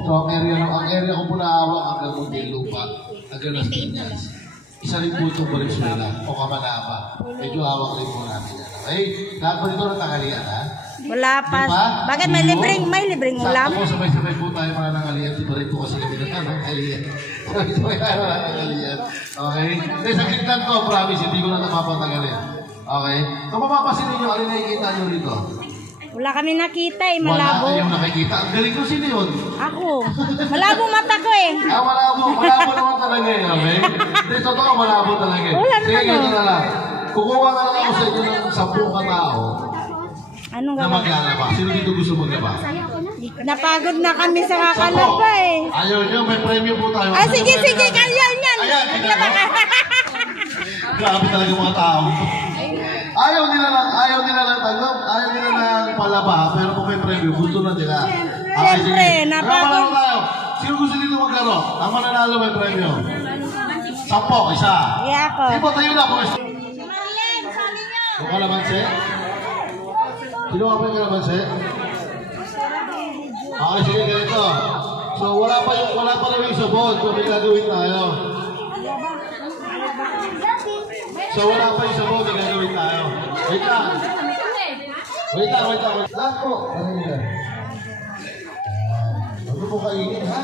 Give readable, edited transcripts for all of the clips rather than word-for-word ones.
So, ang area ko po nahawak hanggang Muntinlupa, hanggang Las Piñas. Isa rin po itong Valenzuela o Kamanaba. Medyo hawak rin po natin yan. Okay? Lahat po dito ng tanghalian, ha? Wala pa. Diba? Bakit may libreng ulam? Sakto po, sabay-sabay po tayo para nanghalian. Diba rin po kasi kami ng tanghalian. Sabay-sabay tayo para nanghalian. Okay? Kasi sa kitlan ko, promise, hindi ko na napapatagalin. Okay? Kung mapapasin ninyo, alin nakikita nyo rito? Wala kami nakita eh, malabo. Wala kayong nakikita. Ang galing ko, sino yun? Ako. Malabo mata ko eh. Malabo naman talaga eh, okay? Hindi, totoo, malabo talaga eh. Wala sige, naman ganito na lang. Kukuha na lang ako sa inyo ng 10 katao anong na maglalaba. Sino dito gusto maglaba? Napagod na kami sa kakalaba eh. Ayaw nyo, may premyo po tayo. Sige, kaya yan. Ayan, grabe talaga mga tao. Ayaw nila lang tanggap, ayaw nila lang palaba, pero kung may premyo, gusto na nila. Siyempre, napagod. Sino gusto dito maglaro? Ang mananalo may premyo. 10, isa. Iya ako. Sige po, tayo na po. Yung kalamansi? Sino ka pa yung kalamansi? Okay, sige, ganito. So, wala pa lang yung sabon. So, may gagawin tayo. So, wala pa yung sabon. May gagawin tayo. Wait lang. Lahat po. Ano yun? Ano po kainin, ha?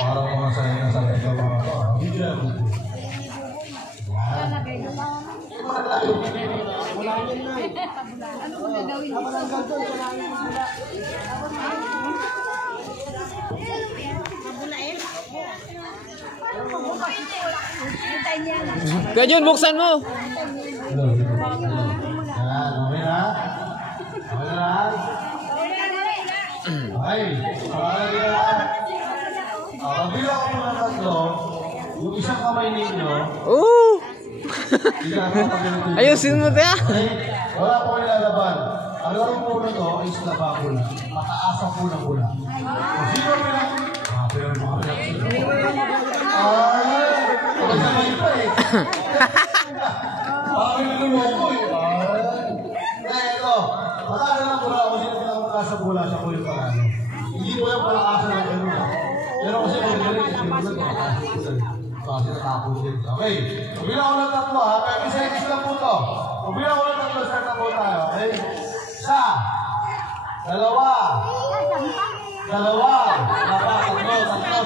Parang mga sanay ka mga ito. Hindi siya. Wala yun na. Ano kung gagawin? Mabalanggal doon. Kaya Jun, buksan mo. Bilang ako ng tatlo, yung isang kamay ninyo, ayusin mo tayo. wala po nilalaban. Ang laro po na to is labakula. Mataasa po na pula. Sino bilang? Pero mga sabay pa eh. Parang niluloko eh. Ito, mataasa na pula. Kung sino pinakamuka sa pula, siya po yung panalo. Hindi po yung palakasan ng ganun. Pero kasi kung galing, kasi kasi natapos din. Okay. Kung bilang ko ng tatlo, ha? Pero isa lang po to. Kung bilang ko ng tatlo, start na po tayo. Okay? Isa. Dalawa. Tatlo,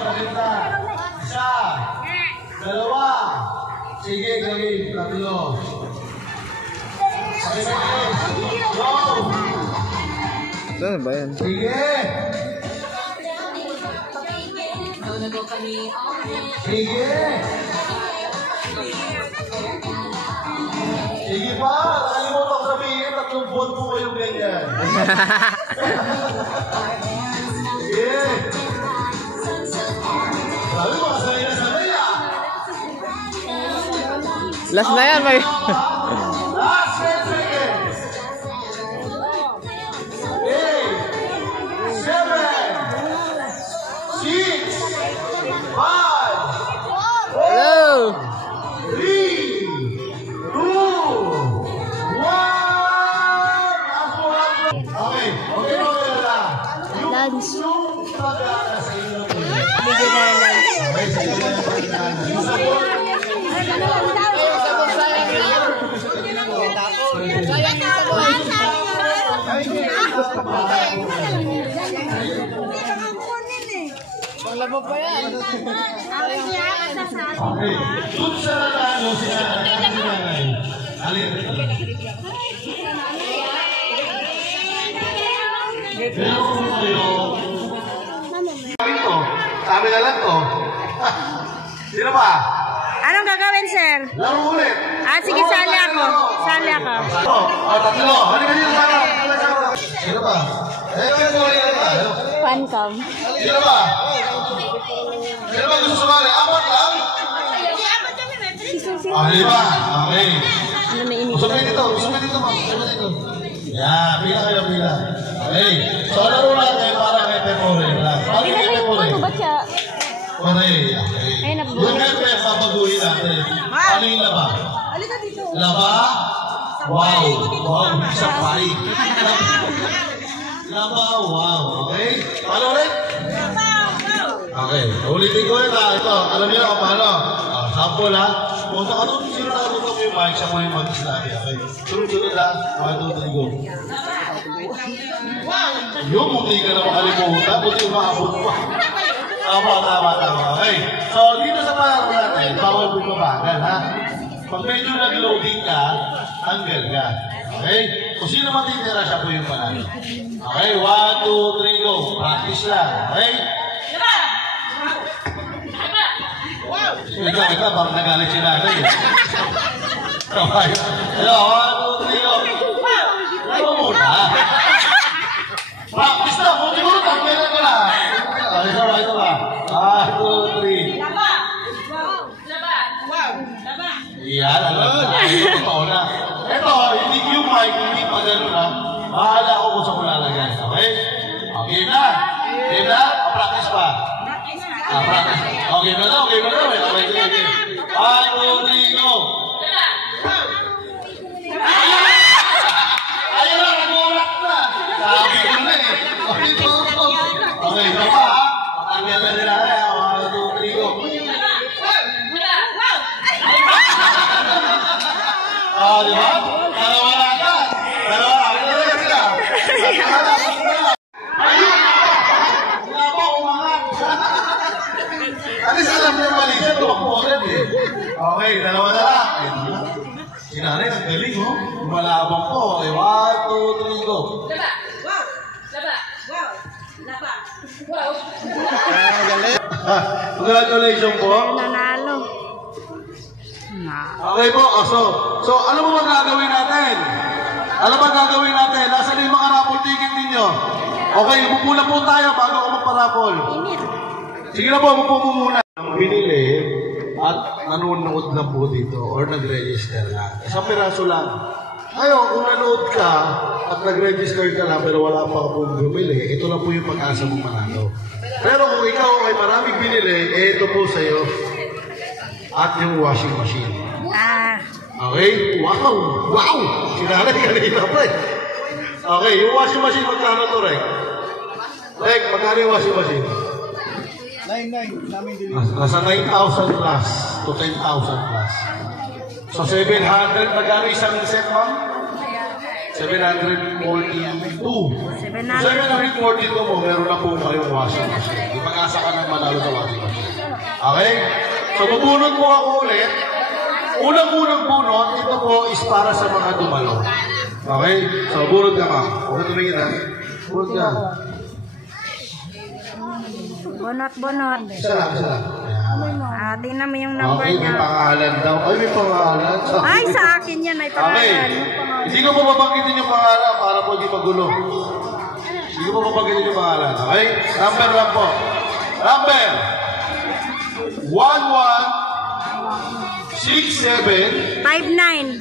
sa gitna. Isa. Dalawa. Sige, gawin. Tatlo. Okay, go! Saan ba yan? Sige! Sige pa! Nakalimutan ko sabihin, 3 buwan po kayong ganyan. Sige! Sabi mo, sanay na sanay ah! Last na yan, may. Last 10 seconds! 8, 7, 6, 5, 3, 2, 1. Okay, okay mo na. Lunch. Yung pagkaka sa inyo. Bigyan na lunch. Okay, sa inyo na pagkaka. Yung sabon. Panglabo pa yan. Okay, kung sa nanalo sila nanay. Alin. Pero kung kayo, sabi na lang to. Sino ba? Anong gagawin, sir? Laro ulit. Sige, sali ako. Tatlo. Halika dito sana. Sino ba? Tayo. Pancam. Sino ba? Sino ba gusto sumali? Apat lang? Lima. Okay. Usapin dito. Pila kayo, pila. Okay. So, laro lang kayo para kay Pepore. Ano ba siya? Okay. Yung Pepe, papaguhin natin. Ano yung laba? Laba? Wow. Isa pa rin. Labaw. Wow. Okay? Paano ulit? Okay. Ulitin ko ulit ha. Ito. Alam niyo kung paano. Sample ha. Kung nakatulog sino nakatutok yung mic, siya mo yung mag-slabi. Okay? Sunod-sunod ha. 1, 2, 3, go. Yung hindi ka na makalimutan. Buti umaabot pa. Tama. Okay. So, dito sa palaro natin, bawal bumabagal ha. Pag medyo nag-loading ka, tanggal ka. Okay? Kung sino matitira, siya po yung panalo. Okay? 1, 2, 3, go. Practice lang. Okay? Ikaw, parang nagalit si nanay. Okay. Hello, 1, 2, 3, go. Ano muna? Practice lang. Kung siguro, tanggalan ko lang. Ito ba? 1, 2, 3. Yan, alam mo. Ito na. Ito, hindi yung mic, hindi pa gano'n na. Bahala ako kung saan ko lalagay. Okay? Okay na. Game na? Practice pa. Practice. Okay na daw. Okay. 1, 2, 3, go. Ayun na, nag-uulak na. Sabi ko na eh. Okay, ito pa ha. Matanggal na nila. 1, 2, 3, go. Di ba? Dalawa ka. Ito sila. Ayun! Wala pa, umangat. At least alam niya mali siya, tumakbo agad eh. Okay, dalawa na lang. Si nanay, ang galing oh. Malabang po. 1, 2, 3, go. Congratulations po. Nanalo. Okay po, so alam mo ba gagawin natin? Nasaan yung mga raffle ticket ninyo? Okay, pupula po tayo bago ako magpa-raffle. Sige na po, upo po muna. Ang binili at nanonood lang po dito or nag-register lang. Isang piraso lang. Ngayon, kung nanood ka at nag-register ka lang pero wala pa akong bumili, ito lang po yung pag-asa mo manalo. Pero kung ikaw ay maraming binili, ito po sa'yo. At yung washing machine. Okay? Wow! Sinanay kanina pa eh. Okay, yung washing machine, magkano to, Rek? Rek, magkano yung washing machine? 9,900 namin din. Nasa 9,000 plus to 10,000 plus. So 700, magkano isang set, ma'am? 742. 742 mo, meron na po kayong washing machine. Di mag-asa ka ng manalo sa washing machine. Okay? So bubunot mo ako ulit. Unang-unang bunot, ito po is para sa mga dumalo. Okay? So bunot ka, ma'am. Huwag ka tumingin ha. Bunot ka. Bonot. Isa lang. Tingnan mo yung number Okay, may niya. pangalan daw. Ay, may pangalan. Ay, sa akin yan. Ay, Okay. pangalan. Hindi ko po babanggitin yung pangalan para po hindi magulo. Hindi ko po babanggitin yung pangalan. Okay? Number lang po. Number 1167 5-9.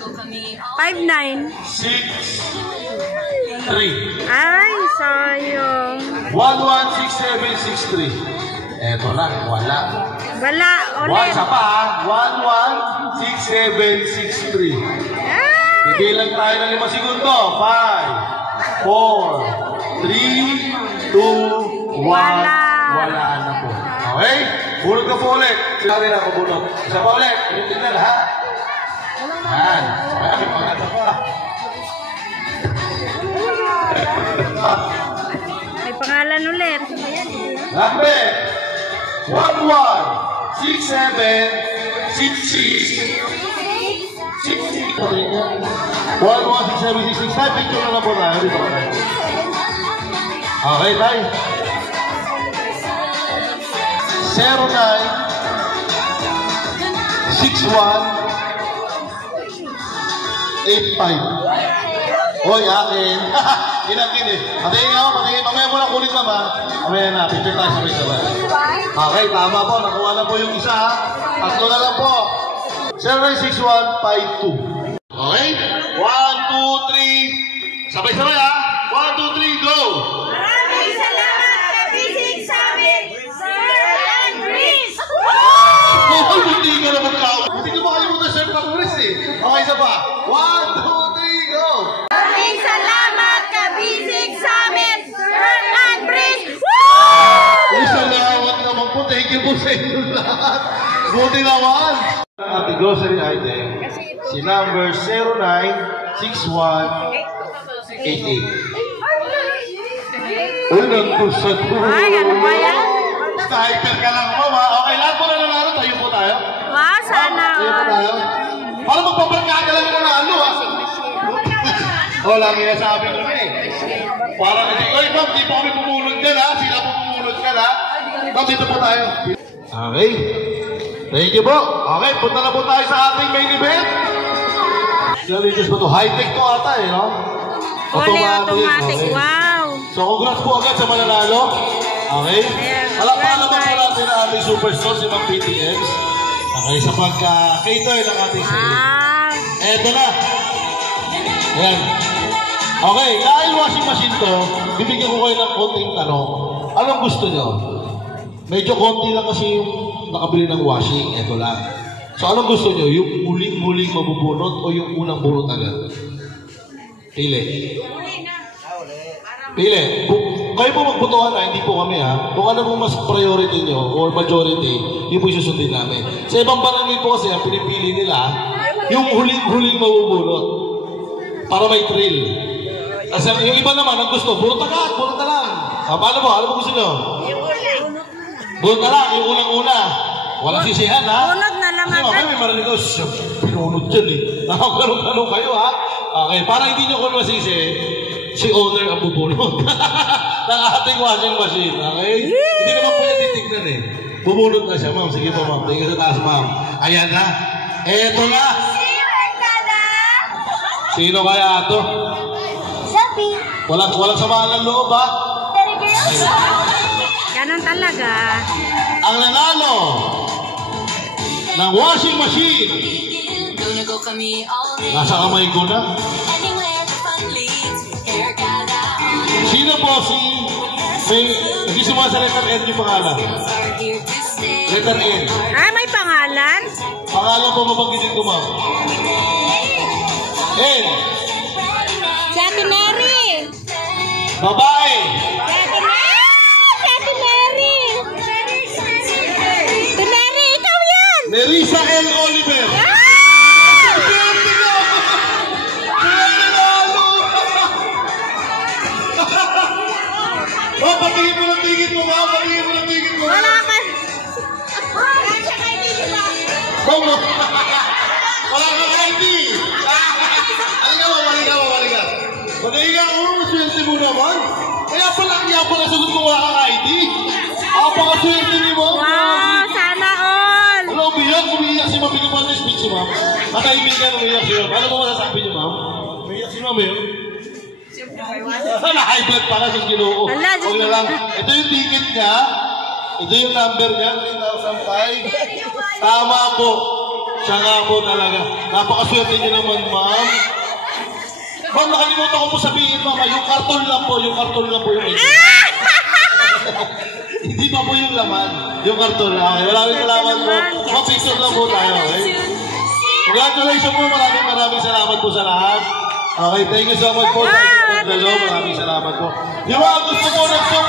63. Ay, sayang. 116763. Eto na, wala. Wala, One ulit. sa pa, 116763. Ay! Bibilang tayo ng 5 segundo. 5, 4, 3, 2, 1. Wala. Wala na po. Okay? Bunot ka po ulit. Sinabi na ako bunot. Isa pa ulit. Tingnan ha. Yan. Ay, maganda pa. May pangalan ulit. Number 116766. 116766. Tayo, picture na lang po tayo. Dito pa tayo. Okay, tayo. 096185. Hoy, akin. Inakin eh. Patingin ako. Mamaya mo lang kulit na ba? Mamaya na. Picture tayo sabay-sabay. Okay, tama po. Nakuha na po yung isa ha. Tatlo na lang po. 096152. Okay? 1, 2, 3. Sabay-sabay ha. 1, 2, 3, go! Maraming salamat sa bisig sa amin, Sir Andres! Oh, hindi ka na magkawin. Hindi ko makalimutan Sir Andres eh. Okay, isa pa. 1, 2, 3, go! Maraming salamat ka bisig sa amin, Sir sa inyo lahat. Buti naman. Ang ating grocery item, si number 096188. Uy, nagpusa to. Ay, ano ba yan? Basta hyper ka lang, mama. Okay, lahat po na nanalo. Tayo po tayo. Wow, sana Tayo po all. tayo. Para magpaparkada lang yung nanalo, ha? Oh, lagi na sabi ko eh. Parang, oy, ma'am, di pa kami pumulot ka na. Sila po pumulot ka na. Ma'am, dito po tayo. Okay. Thank you po. Okay, punta na po tayo sa ating main event. Challenges po to. High-tech to ata eh, no? Fully automatic. Okay. Wow. So, congrats po agad sa mananalo. Okay? Palakpakan naman po natin ang ating superstar, si Ma'am PTX. Okay, sa pagka-cater ng ating sale. Wow. Eto na. Ayan. Okay, dahil washing machine to, bibigyan ko kayo ng konting tanong. Anong gusto nyo? Medyo konti lang kasi yung nakabili ng washing. Eto lang. So, anong gusto nyo? Yung muling-muling mabubunot o yung unang bunot agad? Pili. Pili. Kayo po magbutuhan na, hindi po kami ha. Kung ano po mas priority nyo or majority, yun po susundin namin. Sa ibang barangay po kasi, ang pinipili nila, yung huling-huling mabubunot. Para may thrill. Kasi yung iba naman, ang gusto, bunot agad, bunot na lang. Paano po? Ano po gusto nyo? Bunot na lang, yung unang-una. Walang sisihan ha. Bunot na lang Kasi agad. mamaya may marinig ko, pinunod dyan eh. Nakakaroon kayo ha. Okay, para hindi nyo kung masisi, si owner ang bubunot ng ating washing machine. Okay? Hindi naman po niya titignan eh. Bubunot na siya, ma'am. Sige po, ma'am. Tingin sa taas, ma'am. Ayan na. Eto na. Sino kaya ito? Selfie. Walang samahan ng loob, ha? Ganun talaga. Ang nanalo ng washing machine. Nasa kamay ko na. Sino po si... May... Nagsisimula sa letter N yung pangalan. Letter N. Ay, may pangalan? Pangalan po mabanggitin ko, ma'am. N. Si Ate Mary. Babae. Si Ate Mary. Si Ate Mary. Ate Mary, ikaw yan. Nerissa L. Oliver. Oh, patingin mo ng tigit mo, ma'am. Patingin mo ng tigit mo. Wala ka. Bongo. Wala kang ID. Halika mo, halika mo, halika. Halika mo, maswerte mo naman. Kaya pala sagot mo wala kang ID. Apakaswerte niyo, ma'am. Wow, sana all. Ano, umiyak si ma'am. Bigyan mo ng speech si ma'am. Matahimikan, umiyak si ma'am. Ano mo masasabi niyo, ma'am? Umiyak si ma'am, yun. Na-high blood para sa ginoo. Huwag na lang. Ito yung ticket niya. Ito yung number niya, 3,005. Tama po. Siya nga po talaga. Napakaswerte niyo naman, ma'am. Ma'am, nakalimutan ko po sabihin, ma'am. Yung karton lang po yung ito. Hindi pa po yung laman. Yung karton lang. Okay, maraming salamat po. Ma'am, picture lang po tayo. Okay? Congratulations po. Maraming salamat po sa lahat. Okay, thank you so much po. Maraming salamat po. Di ba, gusto po nagsuot?